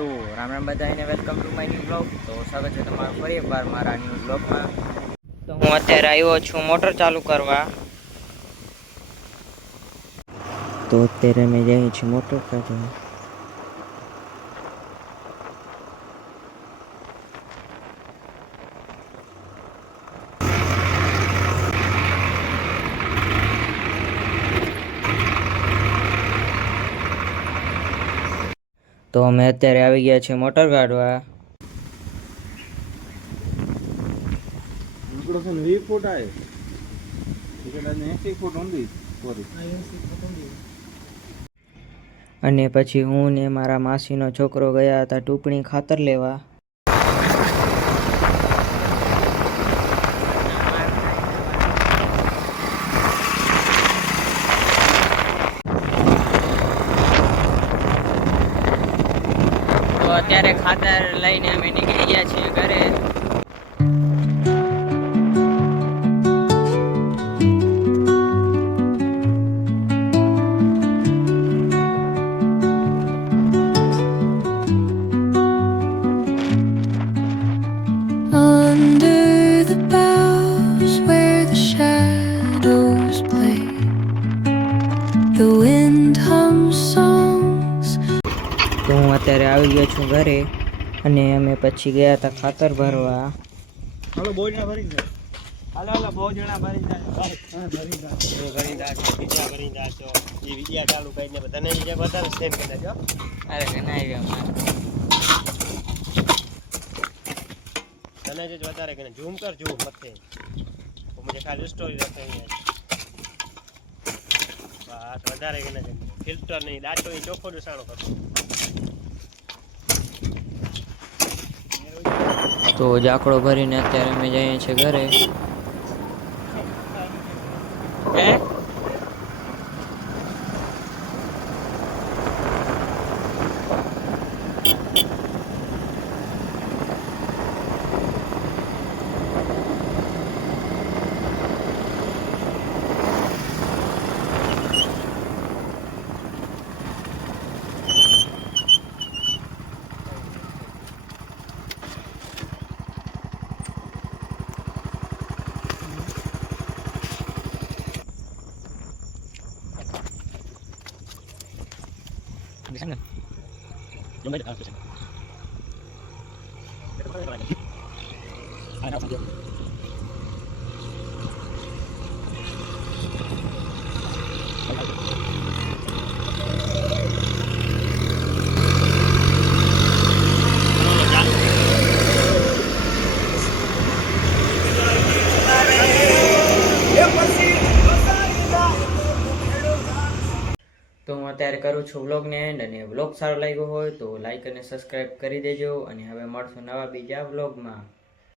તો રામ રામ બધાને welcome to my new blog. તો સ્વાગત છે તમારું ફરી એકવાર મારા ન્યૂ બ્લોગમાં. તો હું અત્યારે આવ્યો છું મોટર ચાલુ કરવા. તો અત્યારે અમે જઈએ છીએ મોટર કાઢવા. તો અમે અત્યારે આવી ગયા છીએ મોટર કાઢવા. અને પછી હું ને મારા માસીનો છોકરો ગયા હતા ટૂપણી ખાતર લેવા. તો અત્યારે ખાતર લઈને અમે નીકળી ગયા છીએ ઘરે. તો હું અત્યારે આવી ગયો છું ઘરે અને અમે પછી ગયા હતા ખાતર ભરવા. હાલો બોજણા ભરી જાય. હાલો બોજણા ભરી જાય. ભરી જાજો. એ વિડિયા ચાલુ કરીને બધાને જે બધાને સેન્ડ કરી દેજો. અરે કનાઈ ગયો તને જે વધારે કરીને ઝૂમ કર ઝૂમ મતે તો મને ખાલી સ્ટોરી દેખાય. બસ વધારે કરીને ફિલ્ટર નહીં દાંતો એ ચોખ્ખો દસાણો કરતો. તો જાકડો ભરીને અત્યારે અમે જઈએ છીએ ઘરે. Di sana. Jom aja ke sana. Ada apa dia? તો હું અત્યારે કરું છું વ્લોગને એન્ડ, અને વ્લોગ સારો લાગ્યો હોય તો લાઈક અને સબસ્ક્રાઈબ કરી દેજો. અને હવે મળશું નવા બીજા વ્લોગમાં.